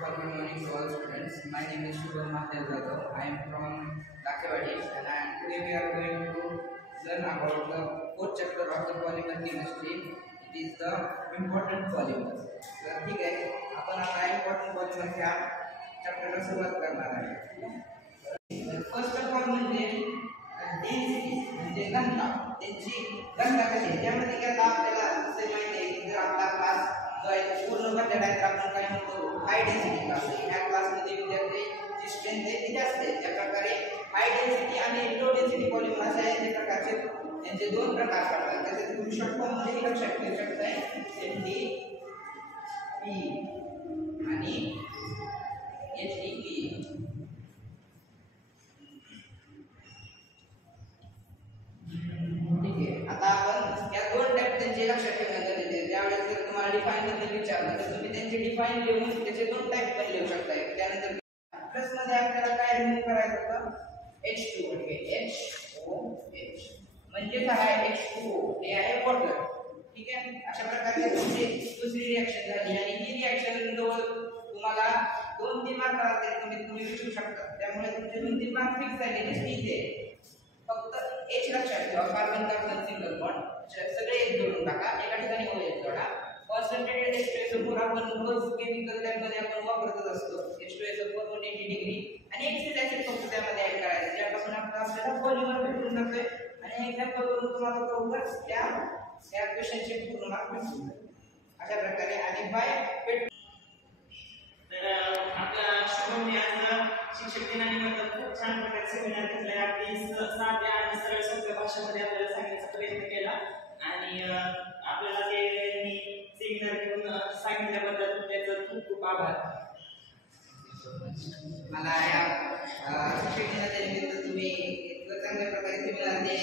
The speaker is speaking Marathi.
of all, good morning to all students. My name is Shubham Mahadev Jadhav. I am from Dakewadi, and today we are going to learn about the fourth chapter of the polymer chemistry. It is the important polymers. तर ठीक आहे, आपण आता important polymers च्या चॅप्टरला सुरुवात करणार आहे. फर्स्ट ऑफ ऑल म्हणजे डेन्सिटी म्हणजे घनता. त्यांची घनता कशी आहे त्यामध्ये काय आपल्याला असे माहिती आहे की जर आपला क्लास जो आहे पूर्ण भरलेला आहे तर आपण काय म्हणतो हाय डेन्सिटी क्लास. ह्या क्लासमध्ये विद्यार्थ्यांची स्ट्रेंथ आहे ती जास्त आहे. त्या प्रकारे हाय डेन्सिटी आणि लो डेन्सिटी पॉलिमर असे आहेत त्या प्रकारचे त्यांचे दोन प्रकार पडतात. त्याचे तुम्ही शॉर्ट फॉर्म मध्ये लक्षात ठेवू शकताय एनडीपी आणि एचडीपी. आता आपण या दोन टाइप त्यांचे लक्षात ठेवण्यात गरजेचे आहे. ज्यावेळेस जर तुम्हाला डिफाइन बद्दल विचारलं तर तुम्ही त्यांचे डिफाइन लिहून त्याचे दोन टाइप पण लिहू शकता. त्यानंतर प्लस मध्ये आपल्याला काय रिमूव्ह करायचं होतं H2O. HOH म्हणजे काय H2O हे आहे वॉटर. ठीक आहे, अशा प्रकारे तुमची दुसरी रिएक्शन झाली आणि ही रिएक्शन जवळ तुम्हाला 2-3 मार्कावर तुम्ही विचारू शकता. त्यामुळे तुमचे 2-3 मार्क फिक्स झालेले ठीक आहे. फक्त H लक्षात ठेवा, कार्बन कार्बन सिंगल बॉन्ड सगळे एक जोडून टाका, एका ठिकाणी OH जोडा. कॉन्सन्ट्रेटेड H2SO4 आपण रोज केमिकल लॅब मध्ये आपण वापरतच असतो. H2SO4 180 डिग्री आणि एक्सिड ऍसिड फक्त त्यामध्ये ऍड करायचं, ज्यापासून आपल्याला पॉलिमर भेटून जातोय. आणि एक्झाम्पल करून तुम्हाला बरोबर त्या क्वेश्चनचे पूर्ण मार्क भेटून जाईल. अशा प्रकारे आणि बाय तर आपल्या शुभमने आज शिक्षक दिनानिमित्त खूप छान प्रकारे सेमिनार घेतलाय. आपली साध्या आणि सरळ सोप्या भाषेमध्ये आपल्याला सांगण्याचा प्रयत्न केला आणि आपल्याला ते सेमिनार घेऊन सांगितल्याबद्दल त्याचं खूप खूप आभार. मला या शिक्षक दिनाच्या निमित्त तुम्ही इतकं चांगल्या प्रकारे सेमिनार दिले